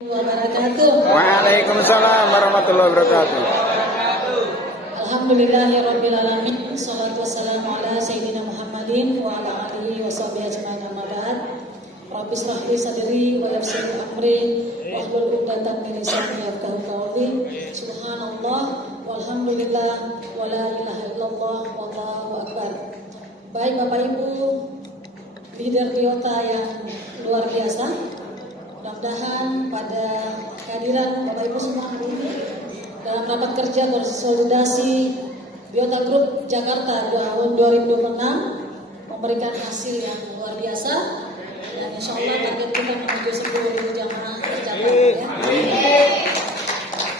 Wabarakatuh. Waalaikumsalam warahmatullahi wabarakatuh. Alhamdulillahirabbil alamin. Shalatu wassalamu ala sayyidina Muhammadin wa ala alihi washabihi ajmain. Amma ba'd. Rabbi shrah li sadri wa yassir li amri wahlul 'uqdatam min lisani yafqahu qawli. Subhanallah walhamdulillah wa la ilaha illallah wallahu akbar. Baik Bapak Ibu leader Biota yang luar biasa, mudah-mudahan pada kehadiran Bapak Ibu semua hari ini dalam rapat kerja konsolidasi Biota Group Jakarta tahun 2026 memberikan hasil yang luar biasa, dan insya Allah target kita menuju 10.000 jamaah tercapai.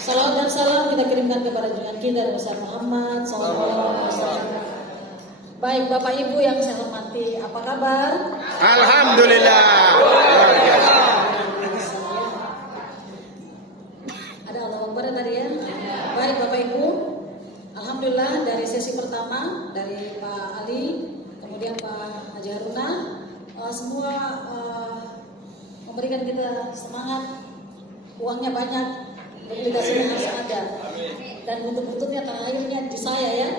Salawat dan salam kita kirimkan kepada junjungan kita Nabi Muhammad SAW. Baik Bapak Ibu yang saya hormati, apa kabar? Alhamdulillah. Luar biasa. Ada Allah Akbar tadi ya. Baik Bapak Ibu, alhamdulillah dari sesi pertama dari Pak Ali, kemudian Pak Haji Haruna, semua memberikan kita semangat. Uangnya banyak, mobilisasinya harus ada, dan buntut-buntutnya terakhirnya di saya ya.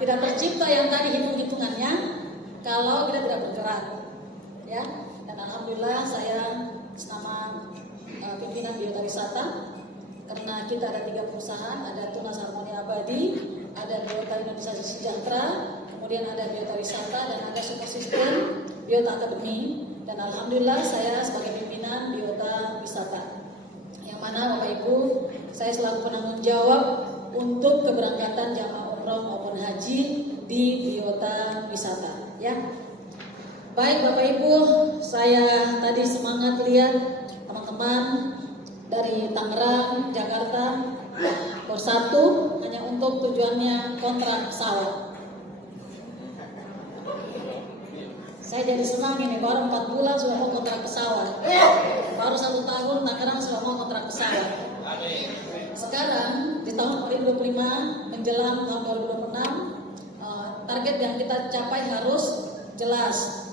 Tidak tercipta yang tadi hitung-hitungannya kalau kita tidak bergerak ya. Dan alhamdulillah saya selama pimpinan Biota Wisata, karena kita ada 3 perusahaan, ada Tunas Harmoni Abadi, ada Biota Indonesia Sejahtera, kemudian ada Biota Wisata, dan ada super sistem Biota Akademi. Dan alhamdulillah saya sebagai pimpinan Biota Wisata, yang mana Bapak Ibu saya selaku penanggung jawab untuk keberangkatan jamaah umroh maupun haji di Biota Wisata ya. Baik Bapak Ibu, saya tadi semangat lihat teman-teman dari Tangerang, Jakarta bersatu hanya untuk tujuannya kontrak pesawat. Saya jadi senang ini, baru 4 bulan sudah mau kontrak pesawat, baru 1 tahun Tangerang sudah mau kontrak pesawat. Sekarang di tahun 2025 menjelang tahun 2026, target yang kita capai harus jelas,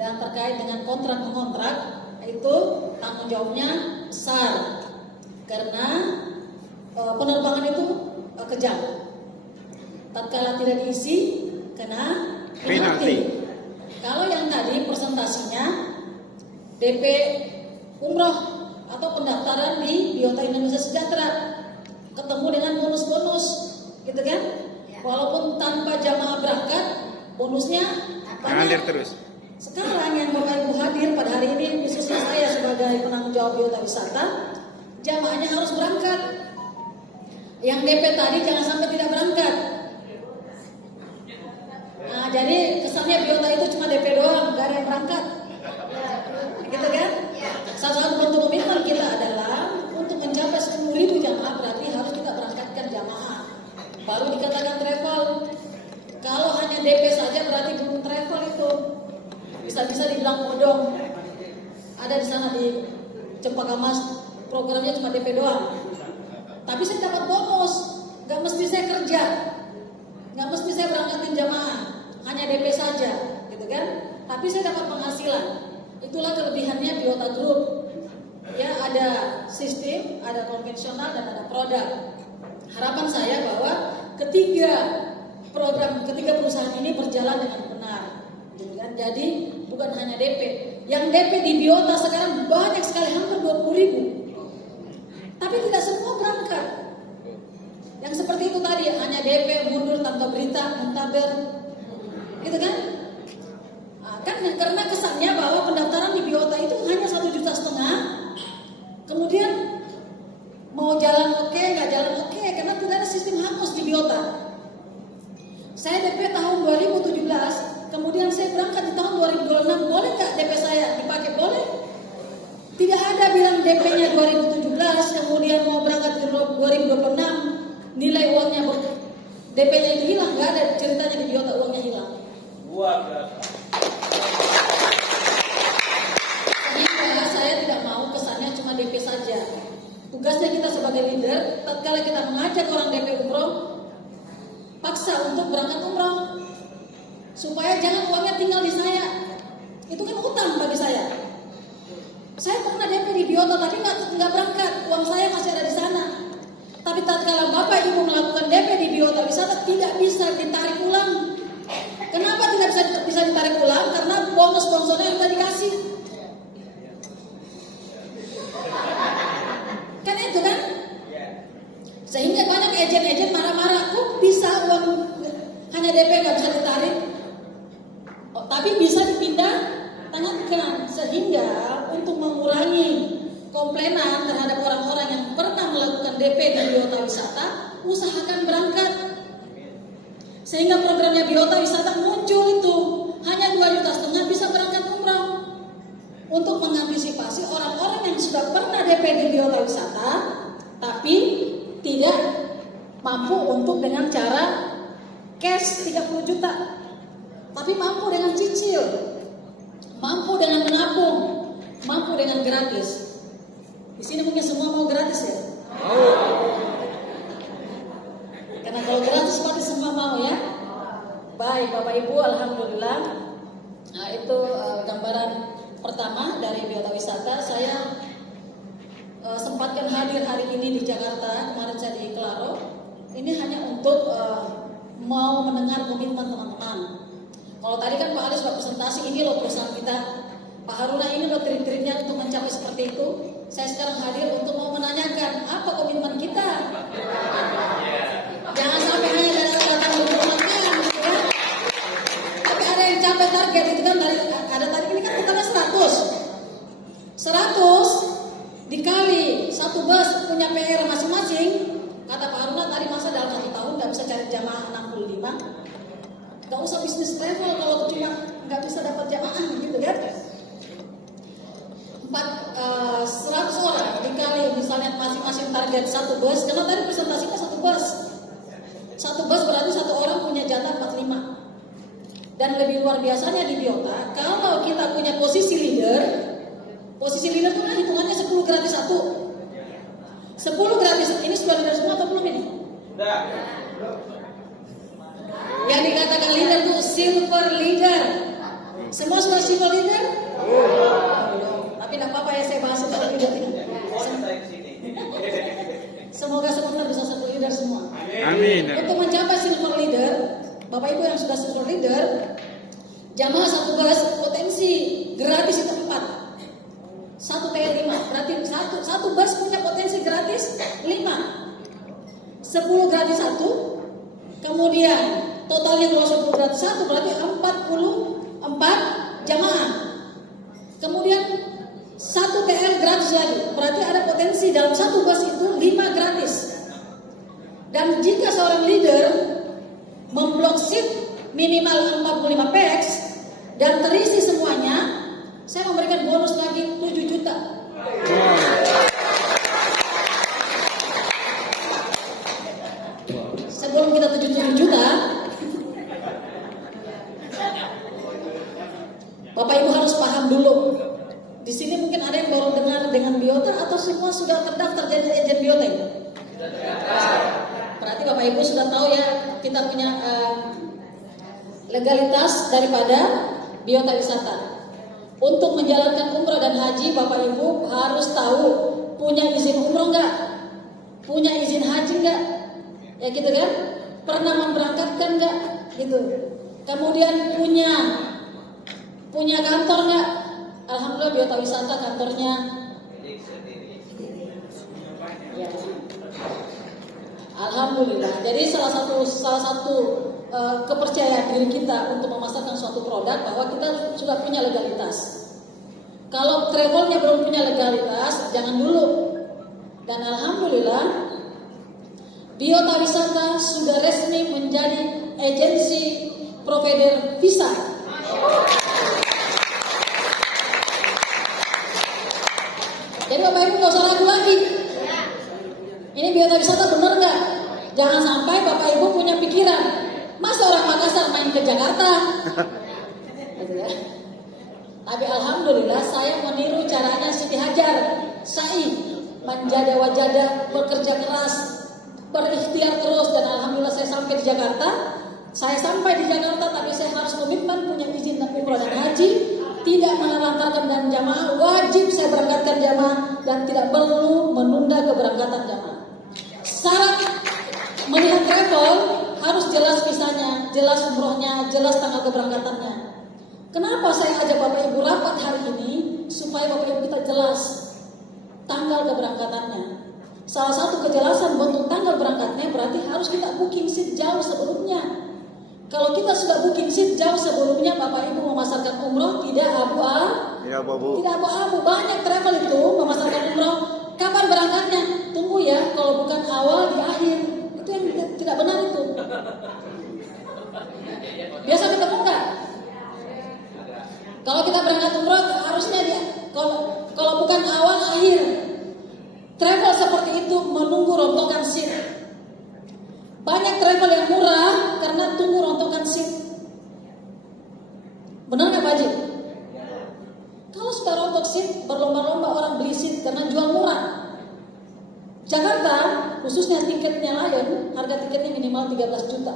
dan terkait dengan kontrak-mengontrak itu tanggung jawabnya besar, karena penerbangan itu kejam. Tatkala tidak diisi kena penalti. Kalau yang tadi presentasinya DP umroh atau pendaftaran di Biota Indonesia Sejahtera, ketemu dengan bonus-bonus, gitu kan? Walaupun tanpa jamaah berangkat, bonusnya Mengalir terus. Sekarang yang Bapak Ibu hadir pada hari ini, khususnya saya sebagai penanggung jawab Biota Wisata, jamaahnya harus berangkat. Yang DP tadi jangan sampai tidak berangkat. Nah, jadi kesannya Biota itu cuma DP doang, gak ada yang berangkat, gitu kan? Salah satu bentuk komitmen kita adalah untuk mencapai 10.000 jamaah, berarti harus kita berangkatkan jamaah, baru dikatakan travel. Kalau hanya DP saja berarti belum travel, itu bisa-bisa dibilang bodong. Ada di sana di Cempaka Mas, programnya cuma DP doang, tapi saya dapat bonus. Gak mesti saya kerja, gak mesti saya berangkatin jamaah, hanya DP saja, gitu kan? Tapi saya dapat penghasilan. Itulah kelebihannya Biota Group. Ya, ada sistem, ada konvensional, dan ada produk. Harapan saya bahwa ketiga perusahaan ini berjalan dengan benar, gitu kan? Jadi bukan hanya DP. Yang DP di Biota sekarang banyak sekali, hampir 20.000. Tapi tidak semua berangkat. Yang seperti itu tadi hanya DP, mundur tanpa berita, muntaber, gitu kan? Kan karena kesannya bahwa pendaftaran di Biota itu hanya 1,5 juta. Kemudian mau jalan oke, nggak jalan oke, karena tidak ada sistem hangus di Biota. Saya DP tahun 2017, kemudian saya berangkat di tahun 2026. Boleh nggak DP saya dipakai? Boleh. Tidak ada bilang DP-nya 2017, kemudian mau berangkat di 2026, nilai uangnya DP-nya itu hilang. Nggak ada ceritanya di Biota uangnya hilang. Luar biasa. Sehingga saya tidak mau kesannya cuma DP saja. Tugasnya kita sebagai leader, tatkala kita mengajak orang DP umroh, paksa untuk berangkat umroh, supaya jangan uangnya tinggal di saya. Itu kan utang bagi saya. Saya pernah DP di biota tapi nggak berangkat, uang saya masih ada di sana. Tapi tatkala Bapak Ibu melakukan DP di biota wisata tidak bisa ditarik ulang. Kenapa tidak bisa ditarik ulang? Karena bonus sponsornya sudah dikasih. Kan itu kan? Sehingga banyak ejen-ejen marah-marah, kok bisa uang hanya DP nggak bisa ditarik? Tapi bisa dipindah tangankan, sehingga untuk mengurangi komplainan terhadap orang-orang yang pernah melakukan DP di biota wisata, usahakan berangkat. Sehingga programnya biota wisata muncul itu hanya 2,5 juta bisa berangkat umroh. Untuk mengantisipasi orang-orang yang sudah pernah DP di biota wisata tapi tidak mampu untuk dengan cara cash 30 juta, tapi mampu dengan cicil, mampu dengan menabung, mampu dengan gratis. Di sini mungkin semua mau gratis ya? Karena kalau gratis pasti semua mau ya. Baik Bapak Ibu, alhamdulillah. Nah, itu gambaran pertama dari biota wisata. Saya sempatkan hadir hari ini di Jakarta, kemarin saya di Kelaro. Ini hanya untuk mau mendengar komitmen teman-teman. Kalau tadi kan Pak Ali sudah presentasi, ini loh perusahaan kita. Pak Haruna ini loh trik-triknya untuk mencapai seperti itu. Saya sekarang hadir untuk mau menanyakan apa komitmen kita. Jangan sampai hanya datang berkomitmen, gitu kan? Tapi ada yang capai target itu kan ada tadi ini kan bukannya 100 dikali satu bus punya PR masing-masing. Kata Pak Haruna tadi masa dalam 1 tahun nggak bisa cari jamaah 65. Nggak usah bisnis travel kalau cuma nggak bisa dapat jamaah gitu kan? 100 orang dikali misalnya masing-masing target 1 bus, karena tadi presentasinya 1 bus. 1 bus berarti 1 orang punya jatah 45. Dan lebih luar biasanya di biota, kalau kita punya posisi leader itu kan hitungannya 10 gratis 1. 10 gratis, ini sudah leader semua atau belum ini? Sudah. Yang dikatakan leader itu silver leader. Semua sudah silver leader? Tapi tidak apa-apa ya, saya bahas silver leader ini. Semoga sebentar bisa satu leader semua. Amin. Untuk mencapai silver leader, Bapak Ibu yang sudah silver leader, jamaah 1 bus potensi gratis itu 4. 1 TL 5, berarti satu bus punya potensi gratis 5. 10 gratis 1, kemudian totalnya kalau 10 gratis 1 berarti 44 jamaah. Kemudian 1 TL gratis lagi, berarti ada potensi dalam 1 bus itu 5 gratis. Dan jika seorang leader memblok seat minimal 45 packs dan terisi semuanya, saya memberikan bonus lagi 7 juta. Sebelum kita 7 juta, Bapak Ibu harus paham dulu. Di sini mungkin ada yang baru dengar dengan biota atau semua sudah terdaftar jadi agen biota. Berarti Bapak Ibu sudah tahu ya kita punya legalitas daripada biota wisata. Untuk menjalankan umroh dan haji, Bapak Ibu harus tahu punya izin umroh nggak, punya izin haji nggak, ya gitu kan? Pernah memberangkatkan nggak, gitu. Kemudian punya kantor nggak? Alhamdulillah biota wisata kantornya. Ya. Alhamdulillah. Jadi salah satu kepercayaan diri kita untuk memasarkan suatu produk bahwa kita sudah punya legalitas. Kalau travelnya belum punya legalitas, jangan dulu. Dan alhamdulillah, biota wisata sudah resmi menjadi agensi provider visa. Jadi Bapak Ibu nggak usah ragu lagi. Ini biota wisata benar nggak? Jangan sampai Bapak Ibu punya pikiran, masa orang Makassar main ke Jakarta? Gitu ya. Tapi alhamdulillah saya meniru caranya Siti Hajar, Sa'i, manjada wajada, bekerja keras, berikhtiar terus, dan alhamdulillah saya sampai di Jakarta. Saya sampai di Jakarta tapi saya harus komitmen punya izin umroh dan haji. tidak menelantarkan dan jamaah, wajib saya berangkatkan jamaah dan tidak perlu menunda keberangkatan jamaah. Syarat melihat travel harus jelas visanya, jelas umrohnya, jelas tanggal keberangkatannya. Kenapa saya ajak Bapak Ibu rapat hari ini? Supaya Bapak Ibu kita jelas tanggal keberangkatannya. Salah satu kejelasan untuk tanggal berangkatnya berarti harus kita booking seat jauh sebelumnya. Kalau kita sudah booking seat jauh sebelumnya, Bapak Ibu memasarkan umroh tidak abu-abu. Tidak abu-abu. Banyak travel itu memasarkan umroh. Kapan berangkatnya? Tunggu ya. Kalau bukan awal di akhir. Itu yang tidak benar itu. Biasa ketemu nggak? Kalau kita berangkat umroh harusnya dia. Kalau bukan awal akhir. Travel seperti itu menunggu rontokan seat. Banyak travel yang murah karena tunggu rontokan seat. Benar nggak Pak Haji? Kalau sudah rontok seat, berlomba-lomba orang beli seat karena jual murah. Jakarta, khususnya tiketnya Lion, harga tiketnya minimal 13 juta.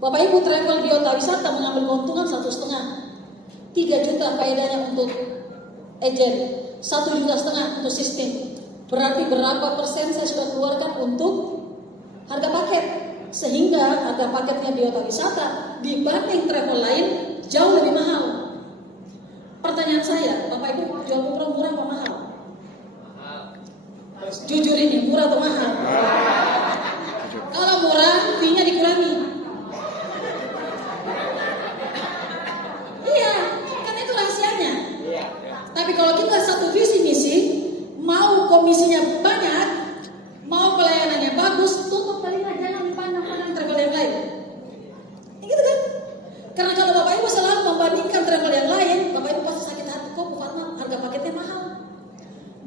Bapak Ibu travel biota wisata mengambil keuntungan 1,5. 3 juta faedahnya untuk agen, 1,5 juta untuk sistem. Berarti berapa persen saya sudah keluarkan untuk harga paket, sehingga harga paketnya biota wisata dibanding travel lain jauh lebih mahal. Pertanyaan saya, Bapak Ibu jual umroh murah atau mahal? Jujur ini, murah atau mahal? Kalau murah, fee-nya dikurangi. Iya, kan itu rahasianya. Tapi kalau kita satu visi misi, mau komisinya banyak, mau pelayanannya bagus, tutup telinga, jangan dipandang-pandang travel yang lain. Gitu kan? Karena kalau Bapak Ibu selalu membandingkan travel yang lain, Bapak Ibu pasti sakit hati. Kok Bu Fatma harga paketnya mahal?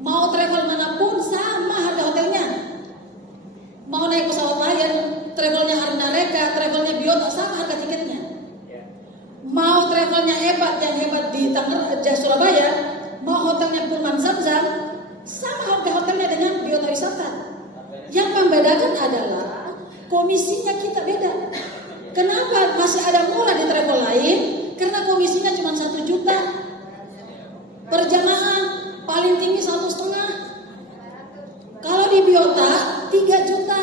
Mau travel manapun sama harga hotelnya. Mau naik pesawat Lion, travelnya Arna Reka, travelnya Biota sama harga tiketnya. Mau travelnya hebat, yang hebat di Surabaya, mau hotelnya Pullman Zamzam, sama harga hotelnya dengan biota wisata. Yang membedakan adalah komisinya kita beda. Kenapa masih ada murah di travel lain? Karena komisinya cuma 1 juta per jamaah, paling tinggi 1,5. Kalau di biota 3 juta.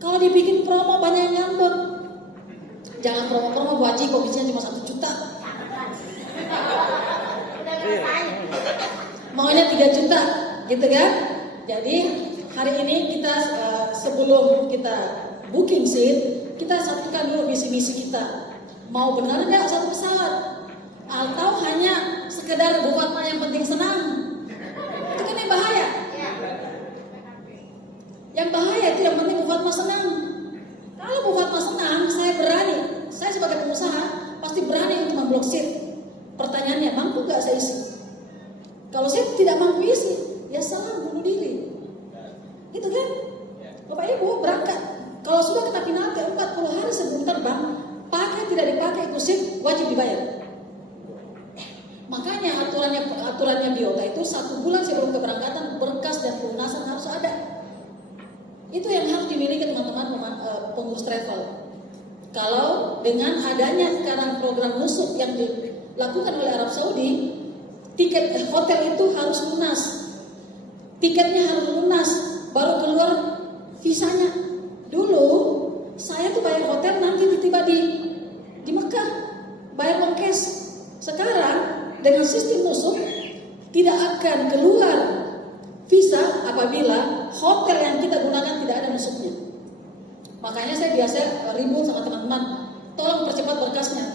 Kalau dibikin promo banyak yang ngambek. Jangan promo-promo Bu Haji, komisinya cuma 1 juta. Maunya 3 juta, gitu kan? Jadi hari ini kita sebelum kita booking seat, kita satukan dulu visi misi kita. Mau benar nggak satu pesawat? Atau hanya sekedar Bu Fatma yang penting senang? Itu kan yang bahaya. Yang bahaya itu yang penting Bu Fatma senang. Kalau Bu Fatma senang, saya berani. Saya sebagai pengusaha pasti berani untuk memblok seat. Pertanyaannya, mampu nggak saya isi? Kalau saya tidak mampu isi, ya salah bunuh diri. Itu kan? Bapak Ibu berangkat. Kalau sudah kena penalti 40 hari sebelum terbang, pakai tidak dipakai itu seat wajib dibayar. Makanya aturannya biota itu 1 bulan sebelum keberangkatan berkas dan pelunasan harus ada. Itu yang harus dimiliki teman-teman pengurus travel. Kalau dengan adanya sekarang program nusuk yang dilakukan oleh Arab Saudi, tiket hotel itu harus lunas, tiketnya harus lunas, baru keluar visanya. Dulu saya tuh bayar hotel nanti tiba di Mekah, bayar uang cash. Sekarang dengan sistem nusuk tidak akan keluar visa apabila hotel yang kita gunakan tidak ada nusuknya. Makanya saya biasa ribut sama teman-teman, tolong percepat berkasnya,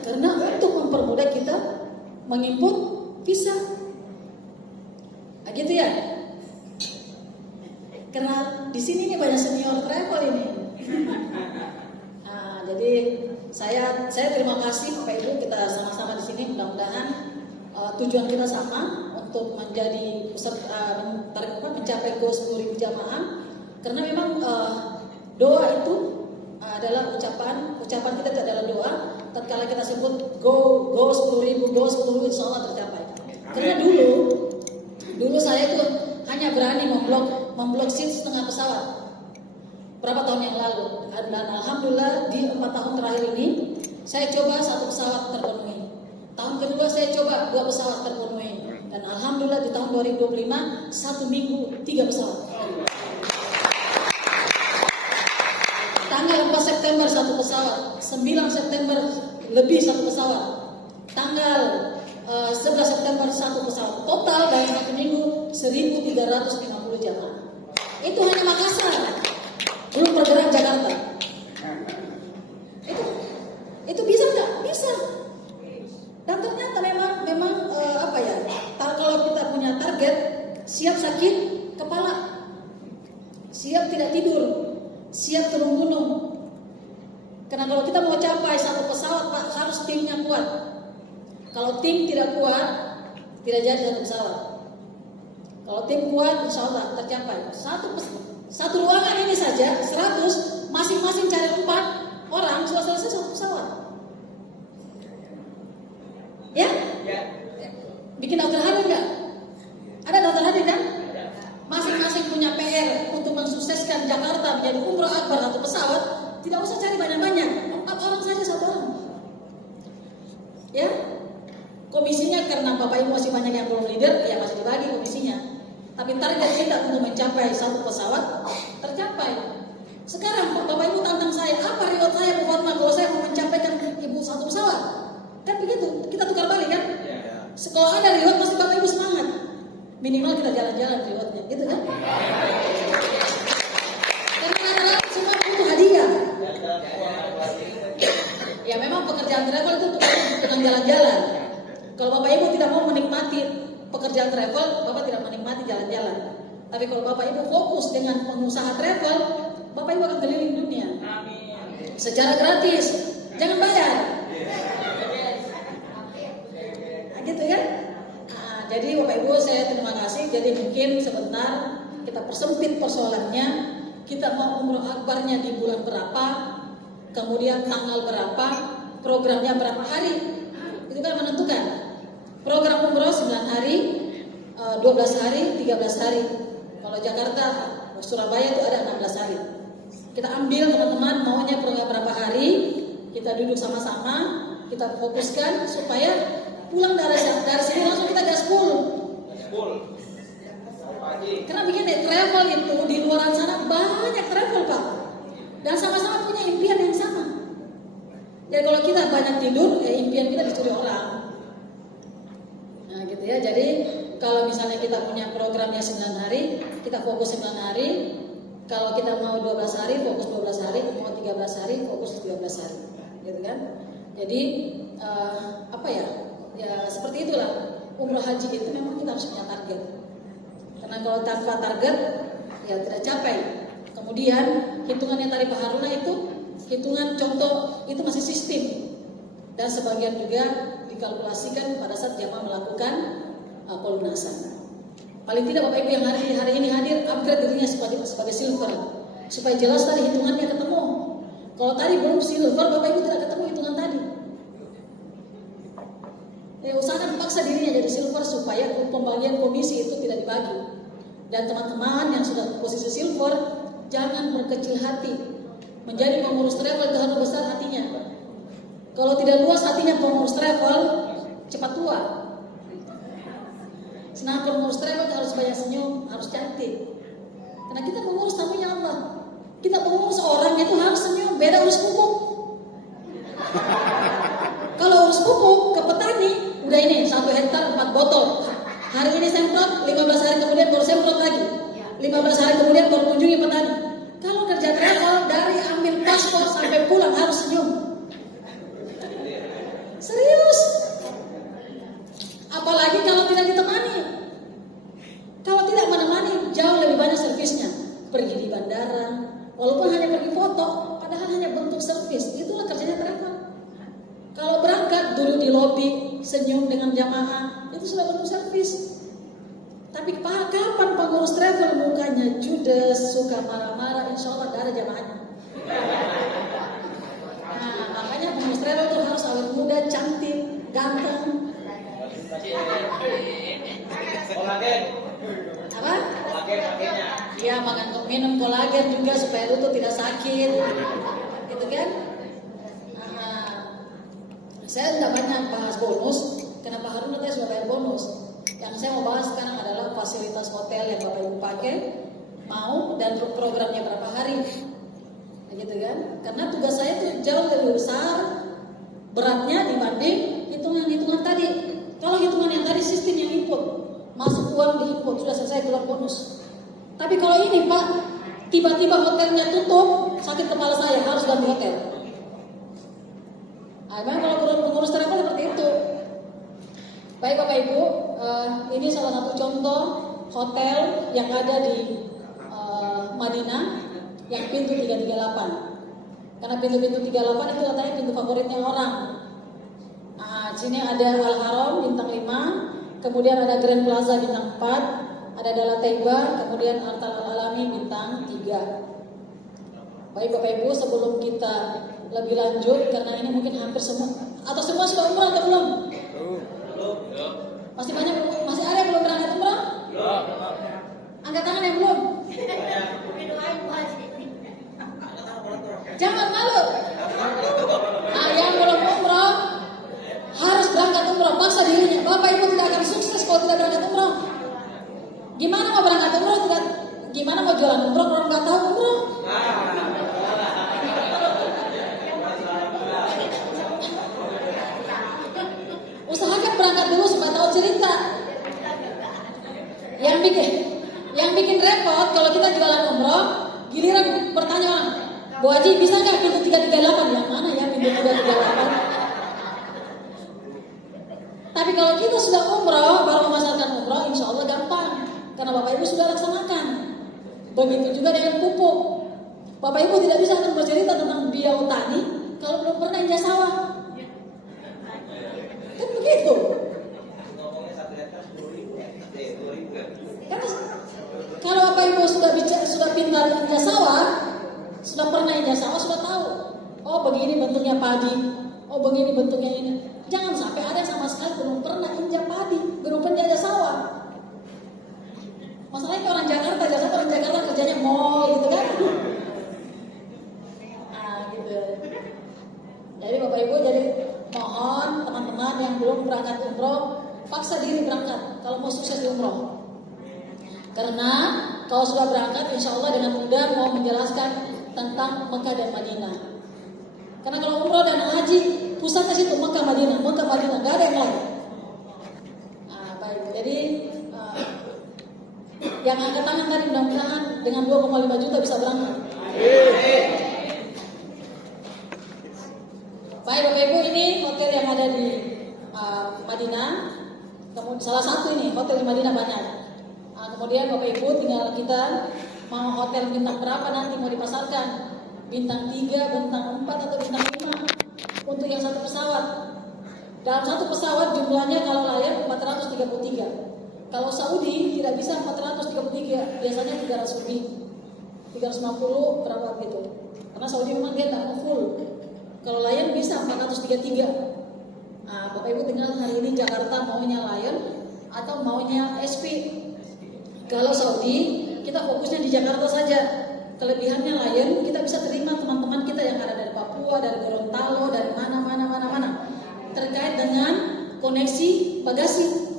karena untuk mempermudah kita menginput visa. Nah, gitu ya. Karena di sini nih banyak senior travel ini. Nah, jadi saya terima kasih Bapak Ibu, kita sama-sama di sini. Mudah-mudahan tujuan kita sama untuk menjadi mencapai goal 10.000 jamaah. Karena memang doa itu adalah ucapan kita itu adalah doa. Tatkala kita sebut go 10.000, insya Allah tercapai. Karena dulu saya itu hanya berani memblok seat setengah pesawat berapa tahun yang lalu, dan alhamdulillah di 4 tahun terakhir ini saya coba 1 pesawat terpenuhi. Tahun kedua saya coba 2 pesawat terpenuhi. Dan alhamdulillah di tahun 2025 1 minggu 3 pesawat. Tanggal 4 September 1 pesawat, 9 September lebih 1 pesawat, tanggal 11 September 1 pesawat. Total dalam 1 minggu 1.350 jamaah. Itu hanya Makassar, belum pergerak Jakarta. Itu bisa nggak? Bisa. Dan ternyata memang apa ya? Kalau kita punya target, siap sakit kepala, siap tidak tidur, siap turun gunung. Karena kalau kita mau capai 1 pesawat, Pak, harus timnya kuat. Kalau tim tidak kuat, tidak jadi 1 pesawat. Kalau tim kuat, insya Allah tercapai. Satu ruangan ini saja 100, masing-masing cari 4 orang, sudah selesai 1 pesawat. Ya? Bikin dokter hadir nggak? Ada dokter hadir kan? Masing-masing punya PR untuk mensukseskan Jakarta menjadi umroh akbar 1 pesawat. Tidak usah cari banyak-banyak, 4 orang saja 1 orang. Ya? Komisinya karena Bapak Ibu masih banyak yang belum leader, ya masih dibagi komisinya. Tapi target kita untuk mencapai 1 pesawat tercapai. Sekarang Bapak Ibu tantang saya, apa reward saya Bu Fatma kalau saya mau mencapaikan Ibu 1 pesawat? Kan begitu, kita tukar balik kan? Kalau ada reward pasti Bapak Ibu semangat. Minimal kita jalan-jalan rewardnya, gitu kan? Karena rata-rata semua butuh hadiah. Ya memang pekerjaan travel itu dengan jalan-jalan. Kalau Bapak Ibu tidak mau menikmati pekerjaan travel, Bapak tidak menikmati jalan-jalan. Tapi kalau Bapak Ibu fokus dengan pengusaha travel, Bapak Ibu akan keliling dunia. Secara gratis, jangan bayar. Nah, gitu kan? Nah, jadi Bapak Ibu saya terima kasih. Jadi mungkin sebentar kita persempit persoalannya. Kita mau umroh akbarnya di bulan berapa, kemudian tanggal berapa, programnya berapa hari. Itu kan menentukan. Program umroh 9 hari, 12 hari, 13 hari. Kalau Jakarta, Surabaya itu ada 16 hari. Kita ambil teman-teman maunya program berapa hari, kita duduk sama-sama, kita fokuskan supaya pulang dari sini langsung kita gaspol. Karena begini, travel itu di luar sana banyak travel Pak, dan sama-sama punya impian yang sama. Jadi kalau kita banyak tidur, ya impian kita dicuri orang. Nah gitu ya, jadi kalau misalnya kita punya programnya 9 hari, kita fokus 9 hari. Kalau kita mau 12 hari, fokus 12 hari. Mau 13 hari, fokus 13 hari. Gitu kan? Jadi apa ya? Ya seperti itulah. Umroh haji itu memang kita harus punya target. Karena kalau tanpa target, ya tidak capai. Kemudian hitungannya tadi Pak Haruna itu hitungan contoh itu masih sistem. Dan sebagian juga dikalkulasikan pada saat jamaah melakukan pelunasan. Paling tidak Bapak Ibu yang hari ini hadir, upgrade dirinya sebagai silver, supaya jelas tadi hitungannya ketemu. Kalau tadi belum silver, Bapak Ibu tidak ketemu hitungan tadi. Usahakan paksa dirinya jadi silver supaya pembagian komisi itu tidak dibagi. Dan teman-teman yang sudah posisi silver, jangan berkecil hati. Menjadi pengurus travel itu harus besar hatinya. Kalau tidak luas hatinya pengurus travel, cepat tua. Sedangkan pengurus travel harus banyak senyum, harus cantik. Karena kita pengurus tamunya Allah. Kita pengurus orang itu harus senyum, beda urus pupuk. Kalau urus pupuk ke petani, udah ini 1 hektar 4 botol. Hari ini semprot, 15 hari kemudian baru semprot lagi. 15 hari kemudian baru kunjungi petani. Kalau kerja travel dari ambil paspor sampai pulang harus senyum. Serius. Apalagi kalau tidak ditemani. Kalau tidak menemani, jauh lebih banyak servisnya. Pergi di bandara, walaupun hanya pergi foto, padahal hanya bentuk servis. Itulah kerjanya travel. Kalau berangkat, duduk di lobi, senyum dengan jamaah, itu sudah bentuk servis. Tapi kapan pengurus travel mukanya judes, suka marah-marah, insya Allah tidak ada jamaahnya. Nah, makanya pengurus travel itu harus awet muda, cantik, ganteng. Kolagen. Apa? Kolagen pakainya. Iya, minum kolagen juga supaya lutut tidak sakit, gitu kan? Saya tidak banyak bahas bonus, karena Pak Harun katanya sudah bayar bonus. Yang saya mau bahas sekarang adalah fasilitas hotel yang Bapak Ibu pakai, mau, dan programnya berapa hari. Gitu kan? Karena tugas saya itu jauh lebih besar beratnya dibanding hitungan-hitungan tadi. Kalau hitungan yang tadi sistem yang input, masuk uang di input, sudah selesai keluar bonus. Tapi kalau ini Pak, tiba-tiba hotelnya tutup, sakit kepala saya, harus ganti hotel. Memang kalau pengurus travel seperti itu. Baik Bapak Ibu, ini salah satu contoh hotel yang ada di Madinah, yang pintu 338. Karena pintu-pintu 38 itu katanya pintu favoritnya orang. Nah, sini ada Al Haram bintang 5, kemudian ada Grand Plaza bintang 4, ada Dala Taiba, kemudian Artal Al Alami bintang 3. Baik Bapak Ibu, sebelum kita lebih lanjut, karena ini mungkin hampir semua atau semua sudah umrah atau belum? Masih banyak, masih ada yang belum berangkat umrah? Angkat tangan yang belum. Jangan malu. Yang belum umrah harus berangkat umrah, paksa dirinya. Bapak Ibu tidak akan sukses kalau tidak berangkat umrah. Gimana mau berangkat umrah? Gimana mau jualan umrah kalau nggak tahu umrah? Usahakan berangkat dulu supaya tahu cerita. Yang bikin repot kalau kita jualan umroh, giliran bertanya orang, Bu Haji bisa nggak pintu 338? Yang mana ya pintu 338? Tapi kalau kita sudah umroh, baru memasarkan umroh, insya Allah gampang, karena Bapak Ibu sudah laksanakan. Begitu juga dengan pupuk. Bapak Ibu tidak bisa akan bercerita tentang biau tani kalau belum pernah injak sawah. Kan begitu. Karena kalau Bapak Ibu sudah pintar injak sawah, sudah pernah injak sawah, sudah tahu. Oh begini bentuknya padi. Oh begini bentuknya ini. Jangan sampai ada yang sama sekali belum pernah injak padi, belum pernah injak sawah. Masalahnya orang Jakarta, orang Jakarta kerjanya mall gitu kan. Gitu. Jadi Bapak Ibu, jadi mohon teman-teman yang belum berangkat umroh, paksa diri berangkat kalau mau sukses di umroh. Karena kalau sudah berangkat, insya Allah dengan mudah mau menjelaskan tentang Mekah dan Madinah. Karena kalau umroh dan haji, pusatnya situ Mekah Madinah, nggak ada yang lain. Baik, jadi yang angkat tangan tadi mudah-mudahan dengan 2,5 juta bisa berangkat. Baik Bapak Ibu, ini hotel yang ada di Madinah. Kemudian salah satu ini hotel di Madinah banyak. Kemudian Bapak Ibu tinggal kita mau hotel bintang berapa nanti mau dipasarkan. Bintang 3, bintang 4 atau bintang 5 untuk yang satu pesawat. Dalam satu pesawat jumlahnya kalau layak 433. Kalau Saudi tidak bisa 433, biasanya 300 lebih. 350 berapa gitu. Karena Saudi memang dia tidak mau full. Kalau Lion bisa 433. Bapak Ibu tinggal hari ini Jakarta maunya Lion atau maunya SP. Kalau Saudi kita fokusnya di Jakarta saja. Kelebihannya Lion, kita bisa terima teman-teman kita yang ada dari Papua, dari Gorontalo, dari mana. Terkait dengan koneksi bagasi.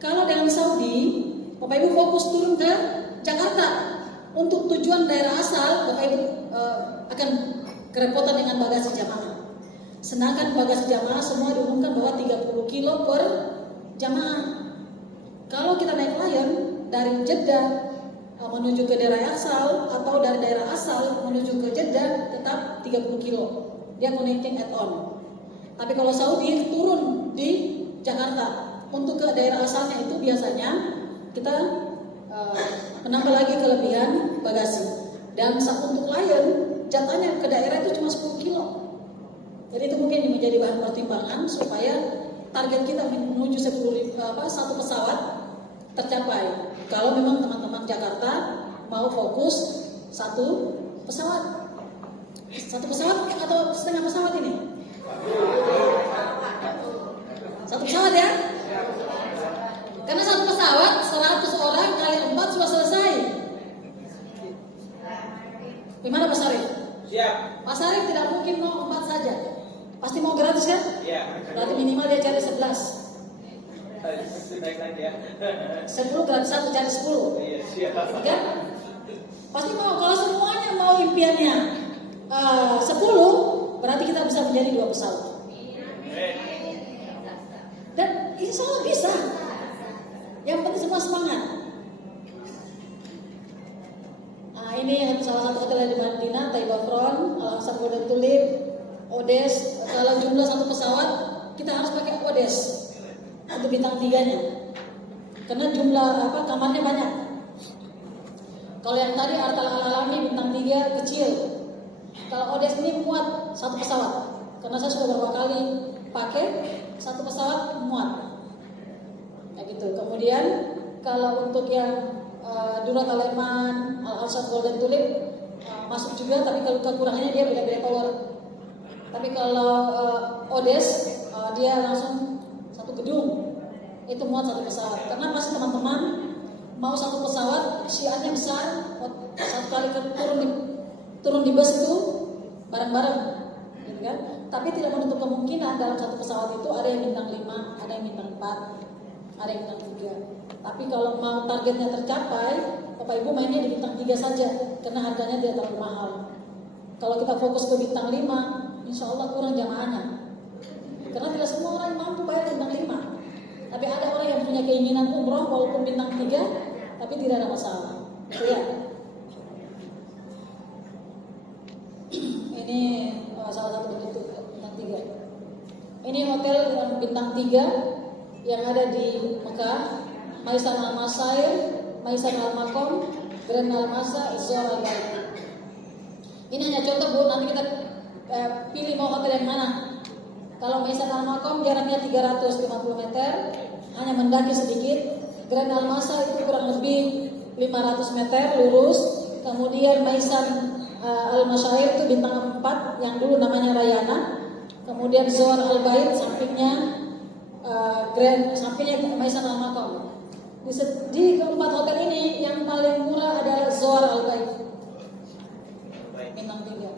Kalau dengan Saudi, Bapak Ibu fokus turun ke Jakarta. Untuk tujuan daerah asal, Bapak Ibu akan kerepotan dengan bagasi jamaah. Sedangkan bagasi jamaah semua diumumkan bahwa 30 kilo per jamaah. Kalau kita naik Lion dari Jeddah menuju ke daerah asal atau dari daerah asal menuju ke Jeddah tetap 30 kilo. Dia connecting add-on. Tapi kalau Saudi turun di Jakarta, untuk ke daerah asalnya itu biasanya kita menambah lagi kelebihan bagasi. Dan untuk Lion jatahnya ke daerah itu cuma 10 kilo. Jadi itu mungkin menjadi bahan pertimbangan supaya target kita menuju satu pesawat tercapai. Kalau memang teman-teman Jakarta mau fokus satu pesawat. Satu pesawat atau setengah pesawat ini? Satu pesawat ya? Karena satu pesawat 100 orang kali 4 sudah selesai. Gimana Pak Sarif? Siap. Pak Sarif tidak mungkin mau 4 saja. Pasti mau gratis kan? Iya. Berarti minimal dia cari 11. Naik lagi ya. 10 gratis, satu cari 10. Iya, siap. Kan? Pasti mau. Kalau semuanya mau impiannya 10, berarti kita bisa menjadi 2 pesawat. Dan insya Allah bisa. Yang penting semua semangat. Nah, ini salah satu hotel di Madinah, Taiba Front, Al-Hasan Golden Tulip, Odes. Kalau jumlah satu pesawat, kita harus pakai Odes untuk bintang 3-nya. Karena jumlah kamarnya banyak. Kalau yang tadi Artal Al-Alami bintang 3 kecil. Kalau Odes ini muat satu pesawat. Karena saya sudah beberapa kali pakai satu pesawat muat. Kayak gitu. Kemudian kalau untuk yang Durat Aleman, Al-Hasan Golden Tulip masuk juga, tapi kalau kekurangannya dia beda-beda tower. Tapi kalau Odes dia langsung satu gedung, itu muat satu pesawat. Karena pasti teman-teman mau satu pesawat, syiarnya besar, satu kali turun di bus itu bareng-bareng, gitu kan? Tapi tidak menutup kemungkinan dalam satu pesawat itu ada yang bintang 5, ada yang bintang 4, ada yang bintang 3. Tapi kalau mau targetnya tercapai, Bapak Ibu mainnya di bintang 3 saja, karena harganya tidak terlalu mahal. Kalau kita fokus ke bintang 5, insya Allah kurang jamaahnya. Karena tidak semua orang mampu bayar bintang 5. Tapi ada orang yang punya keinginan umroh walaupun bintang 3, tapi tidak ada masalah. Ya. Ini salah satu bentuk bintang 3. Ini hotel dengan bintang 3 yang ada di Mekah, Maisan Al-Masair, Maisan Al-Makom, Grand Al-Masa, Zohar Al-Baik. Ini hanya contoh Bu, nanti kita pilih mau hotel yang mana. Kalau Maisan Al-Makom jaraknya 350 meter, hanya mendaki sedikit. Grand Al-Masa itu kurang lebih 500 meter lurus. Kemudian Maisan Al-Masyair itu bintang 4 yang dulu namanya Rayana. Kemudian Zohar Al-Bait sampingnya sampingnya Maisan Al-Makom. Di keempat hotel ini yang paling murah adalah Zohar Al-Bait, bintang 3.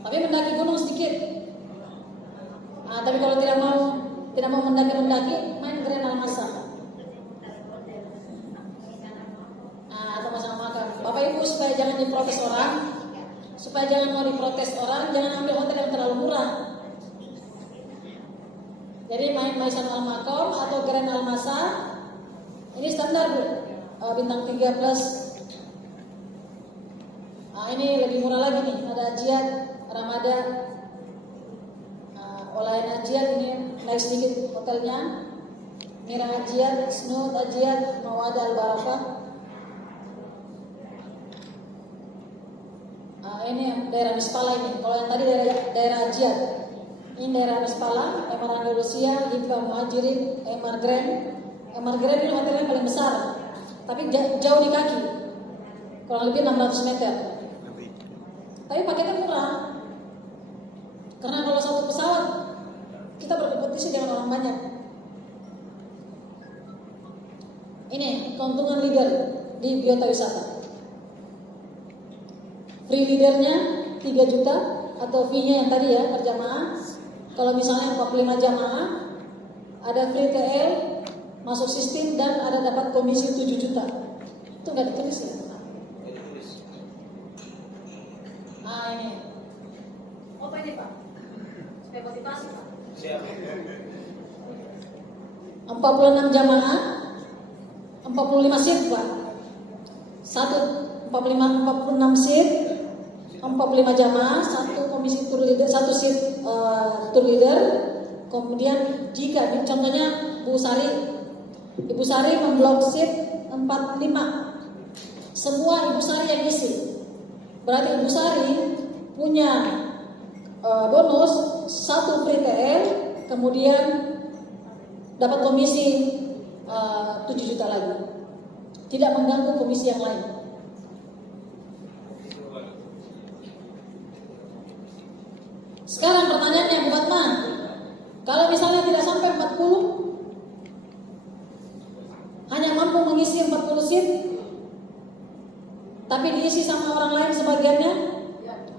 Tapi mendaki gunung sedikit. Tapi kalau tidak mau mendaki, main Grand Al-Masa. Atau masalah makan. Bapak Ibu supaya jangan diprotes orang, jangan ambil hotel yang terlalu murah. Jadi main Maisan Al-Makom atau Grand Al-Masa ini standar Bu, bintang 3 plus. Ini lebih murah lagi nih, ada Ajiat, Ramada, Olayan Ajiat ini naik sedikit hotelnya. Mirah Ajiat, Snoot Ajiat, Mawada Al-Barakah. Ini daerah Mispala ini. Kalau yang tadi daerah Ajiat. Ini daerah Mispala, Emar Andalusia, Hidfa Muhajirin, Emar Grand. Emar Grand ini hotelnya paling besar, tapi jauh di kaki, kurang lebih 600 meter. Tapi paketnya murah, karena kalau satu pesawat kita berkompetisi dengan orang banyak. Ini keuntungan leader di Biota Wisata. Free leadernya 3 juta atau fee-nya yang tadi ya per jamaah. Kalau misalnya 45 jamaah, ada free TL, masuk sistem dan ada dapat komisi 7 juta. Itu nggak ditulis ya? Ini. Apa ini Pak? Supaya motivasi Pak. Siap. 46 jamaah, 45 seat Pak. 46 seat, 45 jamaah, 1 komisi tour leader, 1 seat tour leader. Kemudian jika contohnya Ibu Sari memblok seat 45, semua Ibu Sari yang isi. Berarti Ibu Sari punya bonus 1 free TL, kemudian dapat komisi 7 juta lagi. Tidak mengganggu komisi yang lain. Sekarang pertanyaannya Bu Fatma, kalau misalnya tidak sampai 40, hanya mampu mengisi 40 seat, tapi diisi sama orang lain sebagiannya,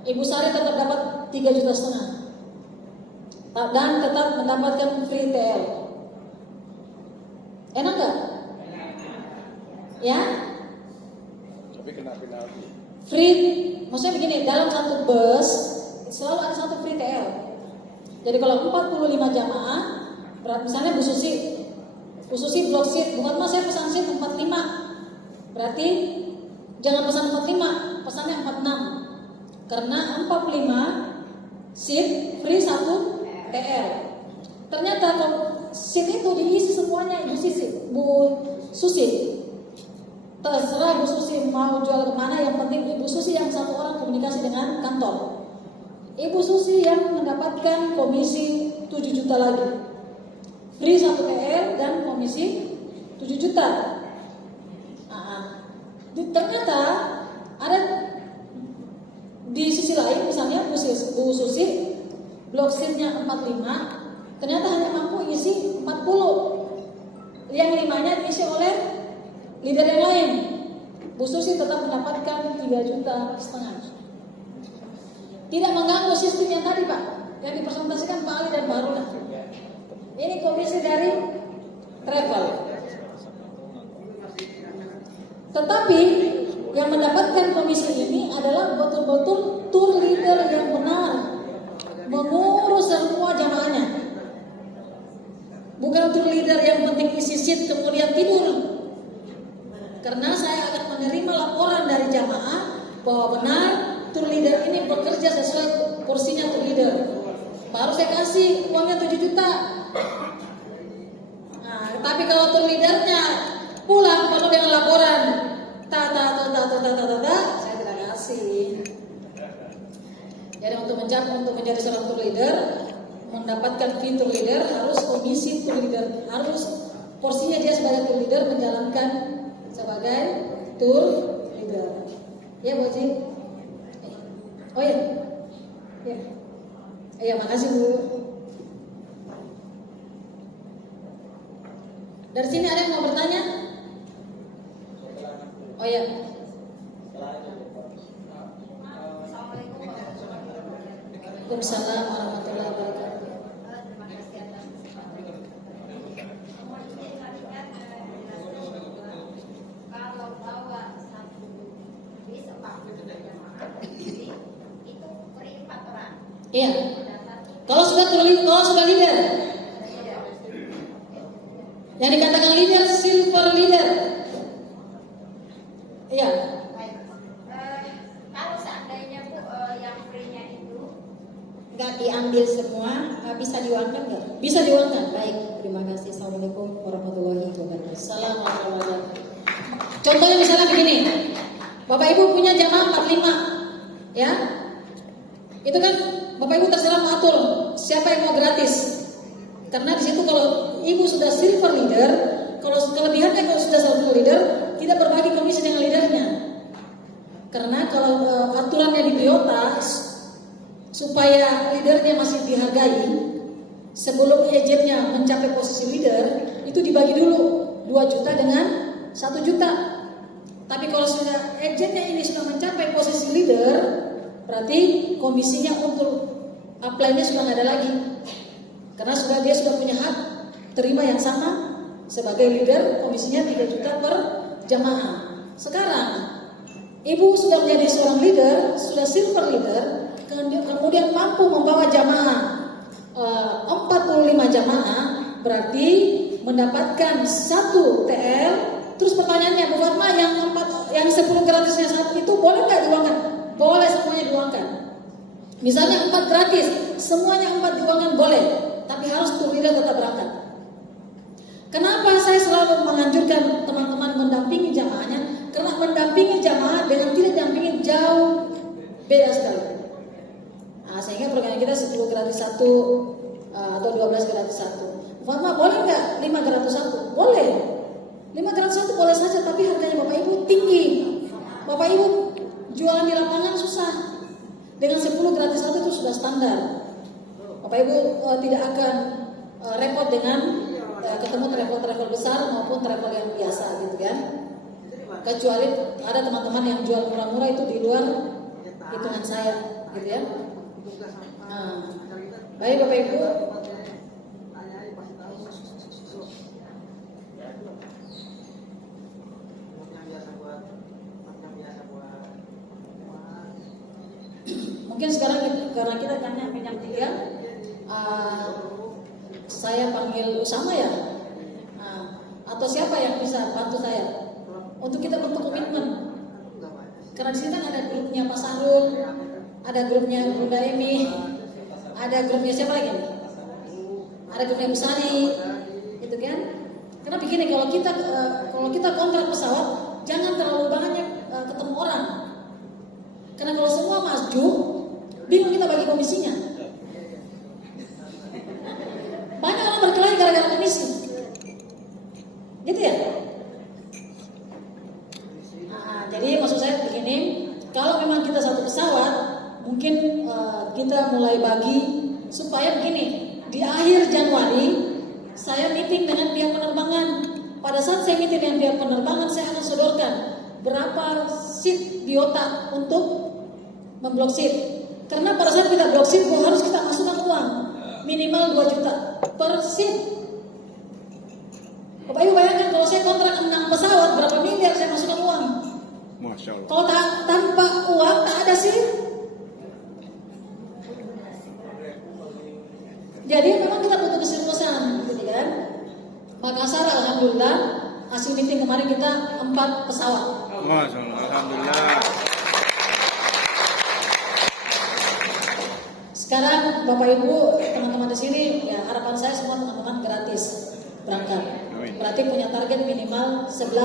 Ibu Sari tetap dapat 3,5 juta. Dan tetap mendapatkan free TL. Enak nggak? Ya? Tapi kena penalti. Free, maksudnya begini, dalam satu bus selalu ada satu free TL. Jadi kalau 45 jamaah, misalnya Bu Susi blok seat, bukan mas saya pesan seat 45. Berarti jangan pesan 45, pesannya 46. Karena 45 seat free 1 TL. Ternyata kalau seat itu diisi semuanya Bu Susi. Terserah Bu Susi mau jual kemana, yang penting Ibu Susi yang satu orang komunikasi dengan kantor. Ibu Susi yang mendapatkan komisi 7 juta lagi. Free 1 TL dan komisi 7 juta. Ternyata ada di sisi lain, misalnya Bu Susi blok seatnya 45, ternyata hanya mampu isi 40. Yang 5-nya diisi oleh leader yang lain. Bu Susi tetap mendapatkan 3,5 juta. Tidak mengganggu sistem yang tadi Pak, yang dipresentasikan Pak Ali dan Pak Haruna. Ini komisi dari travel. Tetapi yang mendapatkan komisi ini adalah betul-betul tour leader yang benar, mengurus semua jamaahnya. Bukan tour leader yang penting isi seat kemudian tidur. Karena saya akan menerima laporan dari jamaah bahwa benar tour leader ini bekerja sesuai porsinya tour leader. Baru saya kasih uangnya 7 juta. Nah, tapi kalau tour leadernya pulang kalau dengan laporan saya tidak kasih. Jadi untuk menjadi seorang tour leader, mendapatkan fee tour leader harus komisi tour leader, harus porsinya dia sebagai tour leader menjalankan sebagai tour leader. Ya Bu Haji? Oh ya. Ya. Iya, makasih Bu. Dari sini ada yang mau bertanya? Oh ya. Waalaikumsalam warahmatullahi wabarakatuh. Kalau bawa satu bis 40 jamaah, itu free 4 orang. Iya. Kalau sudah leader, yang dikatakan leader, silver leader. Iya. Baik. Kalau seandainya Bu yang free-nya itu nggak diambil semua, bisa diuangkan nggak? Bisa diuangkan. Baik, terima kasih. Assalamualaikum warahmatullahi wabarakatuh. Salam warahmatullahi wabarakatuh. Contohnya misalnya begini, Bapak Ibu punya jamaah 45, ya, itu kan Bapak Ibu terserah mengatur siapa yang mau gratis. Karena di situ kalau Ibu sudah silver leader, kalau kelebihannya kalau sudah silver leader tidak berbagi komisi dengan leadernya. Karena kalau aturannya di Toyota supaya leadernya masih dihargai, sebelum agentnya mencapai posisi leader itu dibagi dulu 2 juta dengan 1 juta. Tapi kalau sudah agentnya ini sudah mencapai posisi leader, berarti komisinya untuk apply-nya sudah nggak ada lagi. Karena dia sudah punya hak terima yang sama sebagai leader, komisinya 3 juta per jamaah. Sekarang Ibu sudah menjadi seorang leader, sudah silver leader, kemudian mampu membawa jamaah 45 jamaah, berarti mendapatkan 1 TL. Terus pertanyaannya, Bu Fatma, yang 10 gratisnya satu itu boleh nggak diuangkan? Boleh, semuanya diuangkan. Misalnya 4 gratis, semuanya 4 diuangkan boleh, tapi harus tour leader tetap berangkat. Kenapa saya selalu menganjurkan teman-teman mendampingi jamaahnya? Karena mendampingi jamaah dengan tidak dampingin jauh beda sekali. Nah, sehingga program kita 10 gratis 1 atau 12 gratis 1. Fatma, boleh nggak 5 gratis 1? Boleh. 5 gratis 1 boleh saja, tapi harganya Bapak Ibu tinggi. Bapak Ibu jualan di lapangan susah. Dengan 10 gratis 1 itu sudah standar. Bapak Ibu tidak akan repot dengan ketemu travel besar maupun travel yang biasa gitu kan. Kecuali ada teman-teman yang jual murah-murah itu di luar hitungan saya gitu ya. Nah, baik Bapak Ibu. Mungkin sekarang karena kita tanya jam 3, saya panggil Usama ya, atau siapa yang bisa bantu saya untuk kita bentuk komitmen. Karena di sini kan ada grupnya Pak Sarul, ada grupnya Bunda Emi, ada grupnya siapa lagi nih? Ada grupnya Bu Sari, gitu kan? Karena begini, kalau kita kontrak pesawat, jangan terlalu banyak ketemu orang. Karena kalau semua maju, bingung kita bagi komisinya. Banyak orang berkelahi gara-gara komisi, gitu ya? Jadi maksud saya begini, kalau memang kita satu pesawat, mungkin kita mulai bagi supaya begini, di akhir Januari saya meeting dengan pihak penerbangan. Pada saat saya meeting dengan pihak penerbangan, saya akan sodorkan berapa seat biota untuk memblok seat. Karena pada saat kita blok seat harus kita masukkan uang minimal 2 juta per seat. Bapak Ibu bayangkan kalau saya kontrak 6 pesawat, berapa miliar saya masukkan uang? Masya Allah. Kalau tanpa uang tak ada sih. Jadi memang kita butuh keseriusan, gitu kan? Makassar, alhamdulillah hasil meeting kemarin kita 4 pesawat. Masya Allah. Alhamdulillah. Sekarang Bapak Ibu, teman-teman di sini, ya harapan saya semua teman-teman gratis berangkat. Berarti punya target minimal 10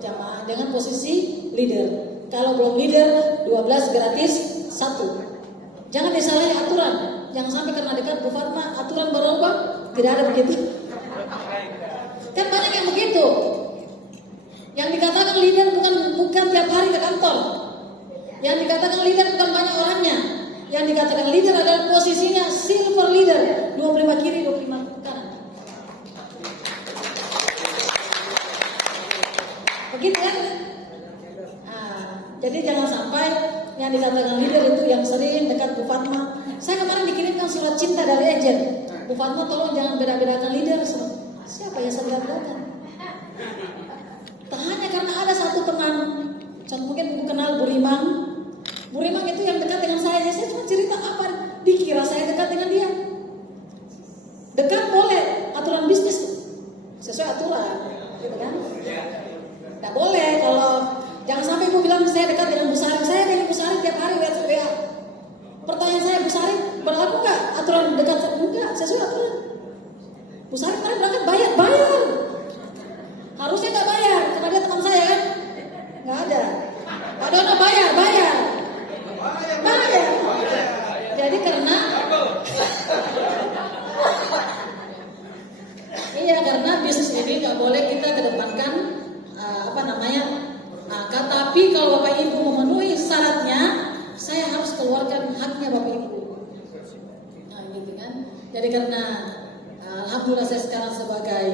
jamaah dengan posisi leader. Kalau belum leader 12 gratis 1. Jangan disalahi aturan. Jangan sampai karena dekat Bu Fatma aturan berubah, tidak ada begitu. Kan banyak yang begitu. Yang dikatakan leader bukan tiap hari ke kantor. Yang dikatakan leader bukan banyak orangnya. Yang dikatakan leader adalah posisinya silver leader, 25 kiri 25 kanan. Begitu kan? Jadi jangan sampai yang dikatakan leader itu yang sering dekat Bu Fatma. Saya kemarin dikirimkan surat cinta dari agent. Bu Fatma tolong jangan beda-bedakan leader. Siapa yang saya beda-bedakan? Tak hanya karena ada satu teman, contoh mungkin Bu kenal Bu Rimang. Bu Rimang itu yang dekat dengan saya cuma cerita apa, dikira saya dekat dengan dia. Dekat boleh, aturan bisnis sesuai aturan, gitu kan? Tidak boleh kalau jangan sampai Ibu bilang saya dekat dengan Bu Sari. Saya dengan Bu Sari tiap hari WA. Pertanyaan saya, Bu Sari berlaku nggak aturan dekat? Enggak, sesuai aturan. Bu Sari kemarin berangkat bayar. Harusnya nggak bayar karena dia teman saya kan? Nggak ada. Pak Dono bayar. Jadi karena karena bisnis ini nggak boleh kita kedepankan tapi kalau Bapak Ibu memenuhi syaratnya, saya harus keluarkan haknya Bapak Ibu. Nah, gitu kan. Jadi karena alhamdulillah saya sekarang sebagai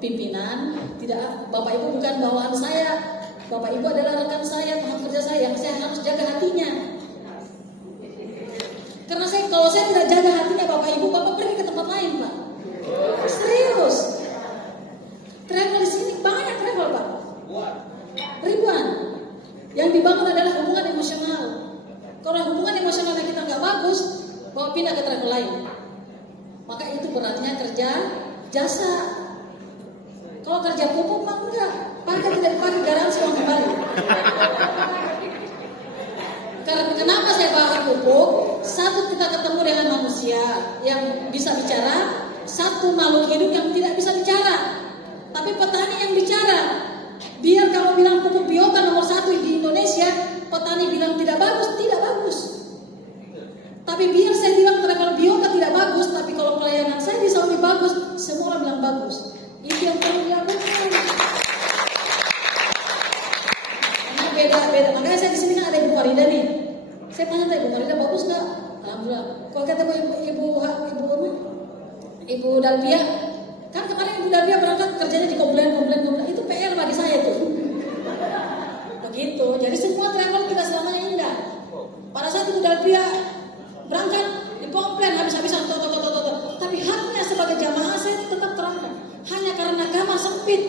pimpinan, tidak Bapak Ibu bukan bawaan saya. Bapak Ibu adalah rekan saya, teman kerja saya yang saya harus jaga hatinya. Karena kalau saya tidak jaga hatinya Bapak Ibu, Bapak pergi ke tempat lain, Pak. Serius. Travel di sini banyak travel, Pak. Ribuan. Yang dibangun adalah hubungan emosional. Kalau hubungan emosionalnya kita nggak bagus, Bapak pindah ke travel lain. Maka itu beratnya kerja jasa. Kalau kerja pupuk mah enggak, pakai tidak dipakai garansi uang kembali. Karena kenapa saya bahas pupuk? Satu, kita ketemu dengan manusia yang bisa bicara. Satu, makhluk hidup yang tidak bisa bicara. Tapi petani yang bicara. Biar kamu bilang pupuk biota nomor 1 di Indonesia, petani bilang tidak bagus, tidak bagus. Tapi biar saya bilang travel biota tidak bagus, tapi kalau pelayanan saya di Saudi bagus, semua orang bilang bagus. Itu yang perlu dilakukan. Karena beda-beda. Makanya saya di sini kan ada Ibu Farida nih. Saya tanya Ibu Farida bagus nggak? Alhamdulillah. Kalau kata Ibu Dalvia, kan kemarin Ibu Dalvia berangkat kerjanya di komplain. Itu PR bagi saya tuh. Begitu. Jadi semua travel kita selamanya indah. Pada saat itu dari pihak berangkat dikomplain habis-habisan, tapi haknya sebagai jamaah saya tetap terangkan. Hanya karena kamar sempit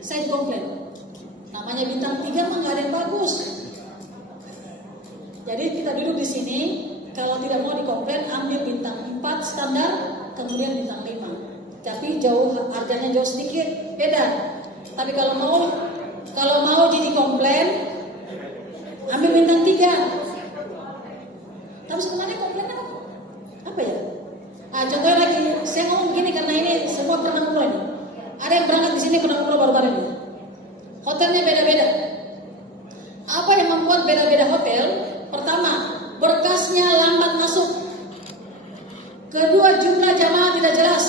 saya dikomplain. Namanya bintang 3 mah nggak ada yang bagus. Jadi kita duduk di sini, kalau tidak mau dikomplain ambil bintang 4 standar, kemudian bintang 5. Tapi harganya jauh sedikit beda. Tapi kalau mau dikomplain ambil bintang 3. Tapi sebenarnya komplainnya apa ya? Contohnya lagi, saya ngomong begini karena ini semua pernah umroh ini. Ada yang berangkat di sini pernah umroh baru-baru ini. Hotelnya beda-beda. Apa yang membuat beda-beda hotel? Pertama, berkasnya lambat masuk. Kedua, jumlah jamaah tidak jelas,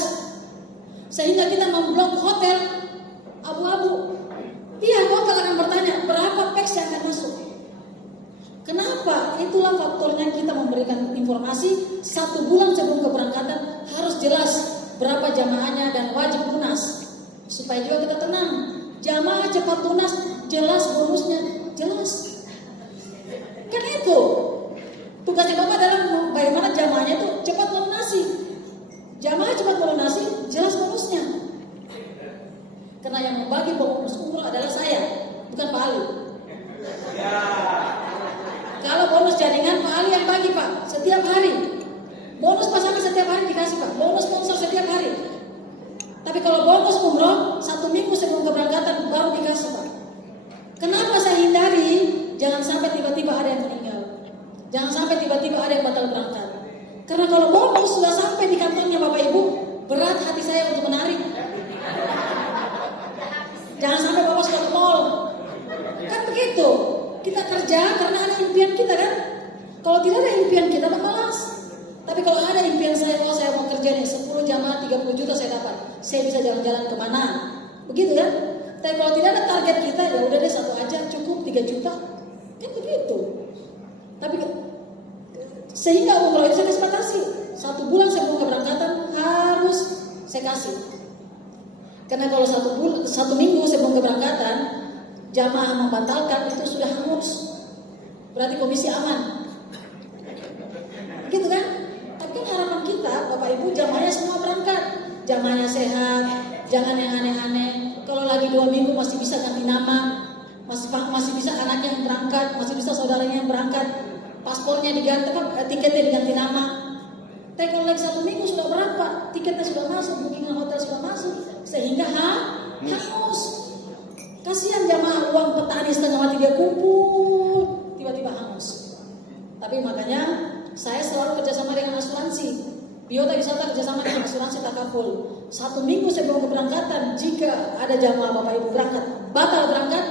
sehingga kita memblok hotel abu-abu. Pihak hotel akan bertanya berapa peks yang akan masuk. Kenapa? Itulah faktornya kita memberikan informasi 1 bulan sebelum keberangkatan harus jelas berapa jamaahnya dan wajib lunas, supaya juga kita tenang. Jamaah cepat lunas, jelas bonusnya, jelas. Kan itu tugasnya Bapak dalam bagaimana jamaahnya itu cepat melunasi. Jamaah cepat melunasi, jelas bonusnya. Karena yang membagi bonus umroh adalah saya, bukan Pak Ali. Kalau bonus jaringan Pak Ali yang bagi Pak, setiap hari. Bonus pasangan setiap hari dikasih Pak, bonus sponsor setiap hari. Tapi kalau bonus umroh 1 minggu sebelum keberangkatan baru dikasih Pak. Kenapa saya hindari? Jangan sampai tiba-tiba ada yang meninggal. Jangan sampai tiba-tiba ada yang batal berangkat. Karena kalau bonus sudah sampai di kantongnya Bapak Ibu, berat hati saya untuk menarik. Jangan sampai Bapak sudah ke mall. Kan begitu. Kita kerja karena ada impian kita kan. Kalau tidak ada impian kita malas. Tapi kalau ada impian saya, kalau saya mau kerja nih 10 jamaah 30 juta saya dapat, saya bisa jalan-jalan kemana, begitu kan? Tapi kalau tidak ada target kita, ya udah deh 1 aja cukup 3 juta, kan begitu. Tapi sehingga umroh itu saya kasih batasi 1 bulan sebelum keberangkatan harus saya kasih. Karena kalau 1 minggu sebelum keberangkatan jamaah membatalkan itu sudah hangus, berarti komisi aman, gitu kan? Tapi kan harapan kita, Bapak Ibu, jamaahnya semua berangkat, jamaahnya sehat, jangan yang aneh-aneh. Kalau lagi 2 minggu masih bisa ganti nama, masih bisa anaknya yang berangkat, masih bisa saudaranya yang berangkat, paspornya diganti, tiketnya diganti nama. Tapi kalau lagi 1 minggu sudah berapa, tiketnya sudah masuk, bookingan hotel sudah masuk, sehingga hangus. Kasihan jamaah, uang petani setengah mati dia kumpul, tiba-tiba hangus. Tapi makanya saya selalu kerjasama dengan asuransi. Biota Wisata kerjasama dengan asuransi takaful. 1 minggu sebelum keberangkatan, jika ada jamaah Bapak Ibu batal berangkat,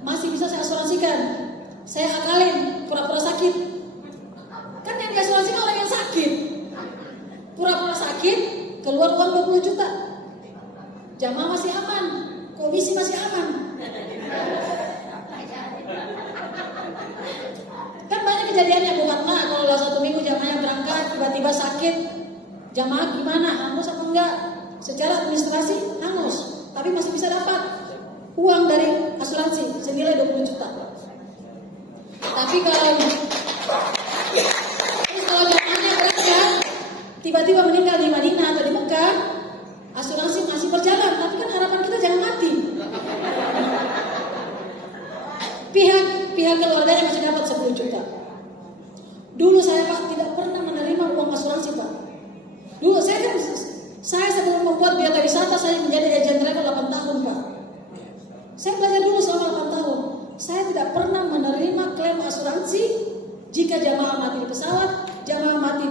masih bisa saya asuransikan. Saya akalin, pura-pura sakit. Kan yang diasuransikan orang yang sakit. Pura-pura sakit, keluar uang 20 juta. Jamaah masih aman, komisi masih aman. Kan banyak kejadiannya bukan mah, kalau 1 minggu jamaahnya berangkat tiba-tiba sakit, jamaah gimana, hangus atau enggak? Secara administrasi hangus, tapi masih bisa dapat uang dari asuransi senilai 20 juta. Tapi kalau jamaahnya berangkat tiba-tiba meninggal di Madinah atau di Mekah, asuransi masih berjalan, tapi kan harapan kita jangan mati. Pihak keluarganya masih dapat 10 juta. Dulu saya Pak tidak pernah menerima uang asuransi Pak. Dulu saya sebelum membuat Biota Wisata saya menjadi agen travel 8 tahun Pak. Saya belajar dulu selama 8 tahun. Saya tidak pernah menerima klaim asuransi jika jamaah mati di pesawat, jamaah mati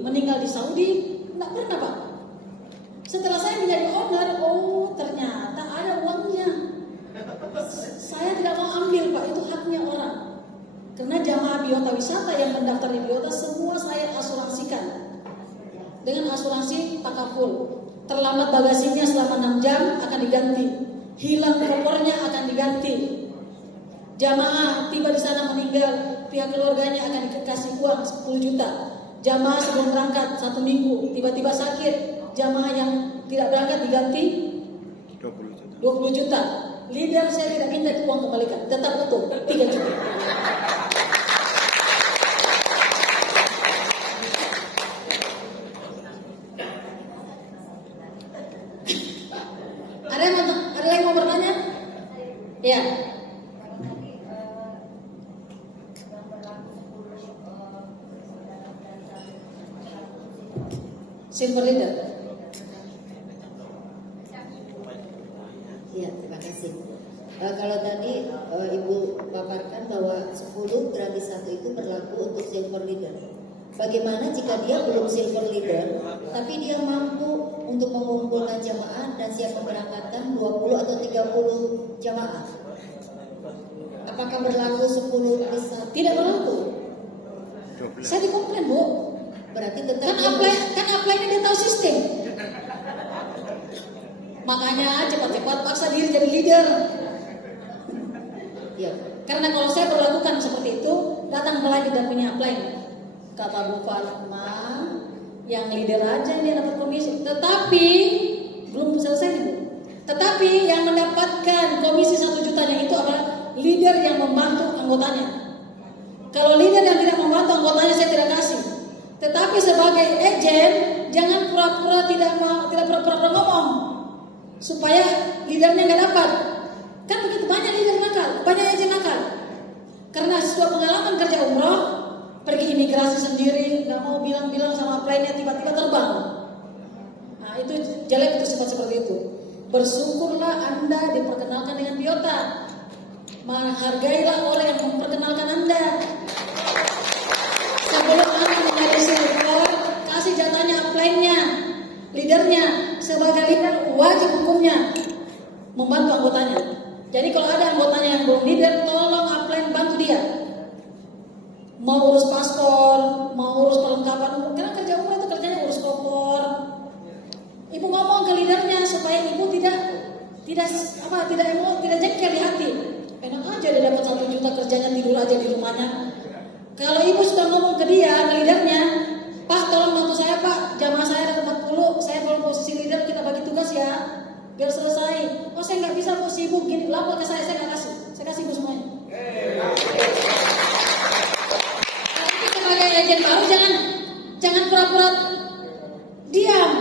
meninggal di Saudi, tidak pernah Pak. Setelah saya menjadi owner, oh ternyata ada uangnya. Saya tidak mau ambil Pak, itu haknya orang. Karena jamaah Biota Wisata yang mendaftar di Biota semua saya asuransikan dengan asuransi takaful. Terlambat bagasinya selama 6 jam akan diganti, hilang kopernya akan diganti. Jamaah tiba di sana meninggal, pihak keluarganya akan dikasih uang 10 juta. Jamaah sebelum berangkat 1 minggu tiba-tiba sakit, jamaah yang tidak berangkat diganti 20 juta. Leader saya tidak minta uang kembalikan, tetap utuh 3 juta. Ya. Silver leader. Iya, terima kasih. Kalau tadi Ibu paparkan bahwa 10 gratis 1 itu berlaku untuk silver leader. Bagaimana jika dia belum silver leader, tapi dia mampu untuk mengumpulkan jamaah dan siap memberangkatkan 20 atau 30 jamaah? Apakah berlaku 10 plus 1? Tidak berlaku. 12. Saya dikomplain, Bu. Berarti tetap Kan apply-nya dia tahu sistem. Makanya cepat-cepat paksa diri jadi leader. ya. Karena kalau saya berlakukan seperti itu, datang lagi dan punya apply. Kata Bu Fatma, yang leader aja dia dapat komisi. Tetapi belum selesai nih, Bu. Tetapi yang mendapatkan komisi 1 jutanya itu adalah leader yang membantu anggotanya. Kalau leader yang tidak membantu anggotanya saya tidak kasih. Tetapi sebagai agen jangan pura-pura tidak pura-pura ngomong supaya leadernya nggak dapat. Kan begitu banyak leader nakal, banyak agen nakal. Karena sebuah pengalaman kerja umroh, pergi imigrasi sendiri, nggak mau bilang-bilang sama apply-nya, tiba-tiba terbang. Nah itu jelek, itu sifat seperti itu. Bersyukurlah Anda diperkenalkan dengan biota. Menghargailah orang yang memperkenalkan Anda. Sebelum Anda menjadi silver, kasih jatahnya apply-nya, leadernya. Sebagai leader wajib hukumnya membantu anggotanya. Jadi kalau ada anggotanya yang belum leader, tolong apply bantu dia. Mau urus paspor, mau urus perlengkapan, karena kerja umroh itu kerjanya urus koper. Ibu ngomong ke leadernya supaya ibu tidak jengkel di hati. Enak aja dia dapat 1 juta kerjanya tidur aja di rumahnya. Kalau ibu sudah ngomong ke dia, ke leadernya, Pak tolong bantu saya Pak, jamaah saya ada 40, saya kalau posisi leader kita bagi tugas ya, biar selesai. Oh saya nggak bisa, Bu sibuk gini, lapor ke saya nggak kasih, saya kasih ibu semuanya. Tapi sebagai agen baru jangan pura-pura diam,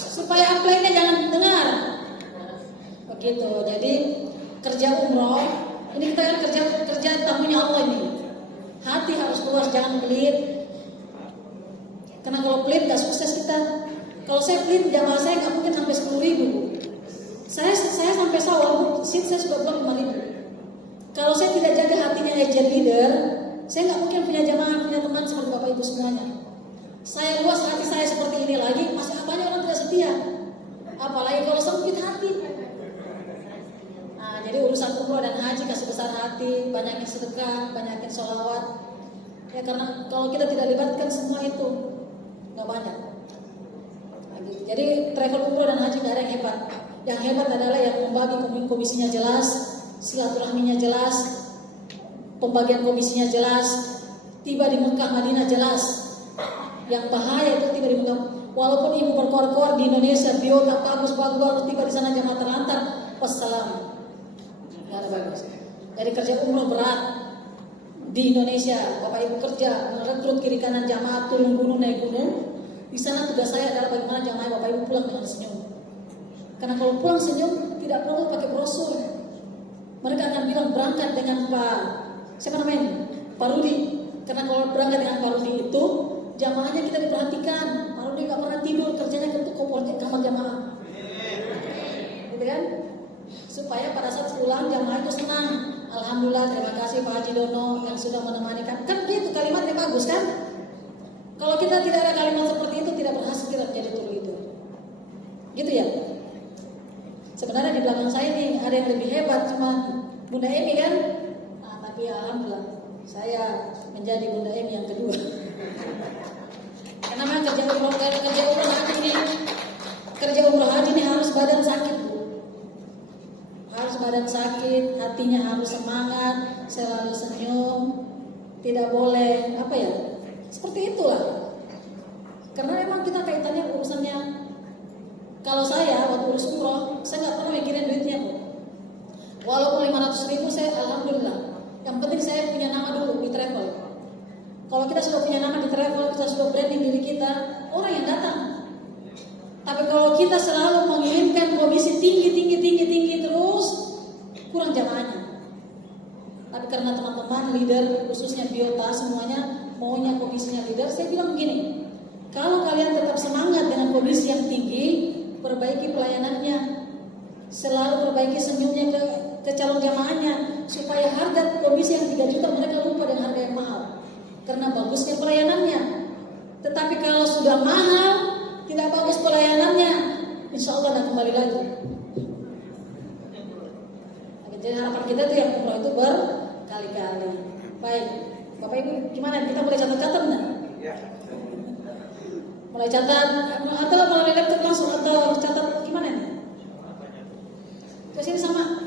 supaya apply-nya jangan dengar. Begitu. Jadi kerja umroh ini kita kan kerja tamunya Allah ini. Hati harus luas, jangan pelit. Karena kalau pelit gak sukses kita. Kalau saya pelit, jamaah saya gak mungkin sampai 10.000. Saya sampai sawal, seat saya sudah blok 5.000. Kalau saya tidak jaga hatinya agent leader, saya gak mungkin punya jamaah, punya teman seperti Bapak Ibu semuanya. Saya luas hati saya seperti ini lagi, masih banyak orang tidak setia. Apalagi kalau sempit hati. Nah, jadi urusan umroh dan haji kasih besar hati, banyakin sedekah, banyakin sholawat. Ya karena kalau kita tidak libatkan semua itu nggak banyak. Nah, gitu. Jadi travel umroh dan haji nggak ada yang hebat. Yang hebat adalah yang membagi komisinya jelas, silaturahminya jelas, pembagian komisinya jelas, tiba di Mekah Madinah jelas. Yang bahaya itu tiba di Mekah. Walaupun ibu berkoar-koar di Indonesia, biota bagus, tiba di sana jamaah terlantar, wassalam. Nggak ada bagus. Jadi kerja umroh berat di Indonesia. Bapak Ibu kerja merekrut kiri kanan jamaah turun gunung naik gunung. Di sana tugas saya adalah bagaimana jamaah Bapak Ibu pulang dengan senyum. Karena kalau pulang senyum tidak perlu pakai brosur. Mereka akan bilang berangkat dengan siapa namanya? Pak Rudi. Karena kalau berangkat dengan Pak Rudi itu jamaahnya kita diperhatikan. Pak Rudi nggak pernah tidur, kerjanya ketuk kompornya kamar jamaah. Gitu kan? Supaya pada saat pulang jamaah itu senang. Alhamdulillah, terima kasih Pak Haji Dono yang sudah menemani kan gitu kalimatnya bagus kan? Kalau kita tidak ada kalimat seperti itu tidak berhasil kita menjadi tour leader. Gitu ya. Sebenarnya di belakang saya nih ada yang lebih hebat cuma Bunda Emi kan? Nah, tapi alhamdulillah saya menjadi Bunda Emi yang kedua. Karena memang kerja umroh haji ini harus badan sakit. Harus badan sakit, hatinya harus semangat, selalu senyum, tidak boleh seperti itulah. Karena memang kita kaitannya urusannya. Kalau saya waktu urus umroh, saya nggak pernah mikirin duitnya, Bu. Walaupun 500.000 saya alhamdulillah. Yang penting saya punya nama dulu di travel. Kalau kita sudah punya nama di travel, kita sudah branding diri kita, orang yang datang. Tapi kalau kita selalu menginginkan komisi tinggi terus, kurang jamaah leader, khususnya biota semuanya maunya komisinya leader. Saya bilang begini, kalau kalian tetap semangat dengan komisi yang tinggi, perbaiki pelayanannya, selalu perbaiki senyumnya ke calon jamaahnya, supaya harga komisi yang 3 juta mereka lupa dengan harga yang mahal, karena bagusnya pelayanannya. Tetapi kalau sudah mahal, tidak bagus pelayanannya, insya Allah akan kembali lagi. Jadi harapan kita tuh yang umroh itu berkali-kali. Baik, Bapak Ibu gimana? Kita boleh catat-catat nggak? Mulai catat atau melalui laptop langsung atau catat gimana nih? Ke sini sama.